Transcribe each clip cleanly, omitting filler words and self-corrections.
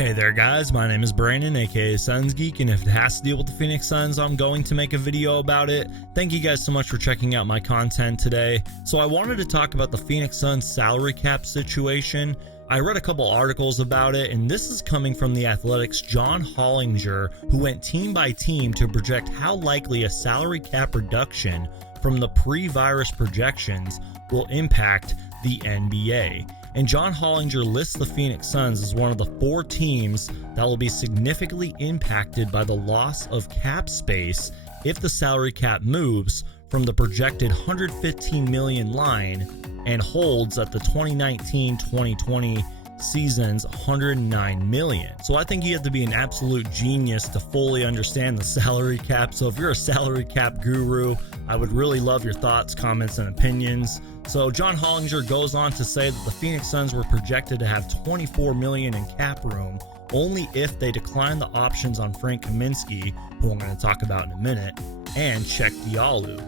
Hey there guys, my name is Brandon aka Suns Geek, and if it has to deal with the Phoenix Suns, I'm going to make a video about it. Thank you guys so much for checking out my content today. So I wanted to talk about the Phoenix Suns salary cap situation. I read a couple articles about it, and this is coming from The Athletic's John Hollinger, who went team by team to project how likely a salary cap reduction from the pre-virus projections will impact the NBA. And John Hollinger lists the Phoenix Suns as one of the 4 teams that will be significantly impacted by the loss of cap space if the salary cap moves from the projected $115 million line and holds at the 2019-2020 season's $109 million. So I think you have to be an absolute genius to fully understand the salary cap. So if you're a salary cap guru, I would really love your thoughts, comments, and opinions. So John Hollinger goes on to say that the Phoenix Suns were projected to have $24 million in cap room only if they decline the options on Frank Kaminsky, who I'm going to talk about in a minute, and Check Diallo,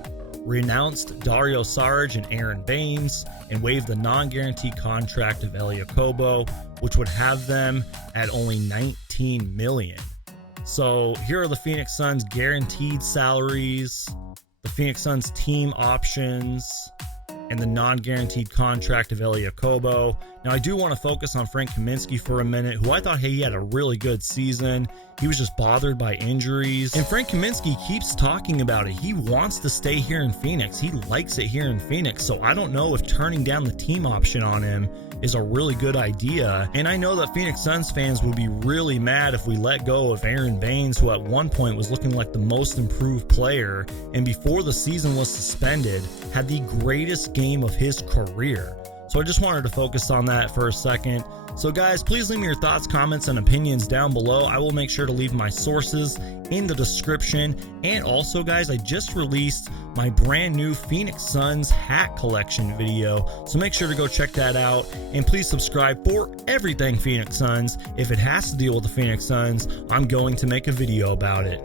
renounced Dario Saric and Aaron Baines, and waived the non-guaranteed contract of Elie Okobo, which would have them at only $19 million. So here are the Phoenix Suns guaranteed salaries, the Phoenix Suns team options, and the non-guaranteed contract of Elie Okobo. Now I do want to focus on Frank Kaminsky for a minute, who I thought, hey, he had a really good season. He was just bothered by injuries. And Frank Kaminsky keeps talking about it. He wants to stay here in Phoenix. He likes it here in Phoenix. So I don't know if turning down the team option on him is a really good idea. And I know that Phoenix Suns fans would be really mad if we let go of Aaron Baines, who at one point was looking like the most improved player, and before the season was suspended, had the greatest game of his career. So I just wanted to focus on that for a second. So guys, please leave me your thoughts, comments, and opinions down below. I will make sure to leave my sources in the description. And also guys, I just released my brand new Phoenix Suns hat collection video, so make sure to go check that out. And please subscribe for everything Phoenix Suns. If it has to deal with the Phoenix Suns, I'm going to make a video about it.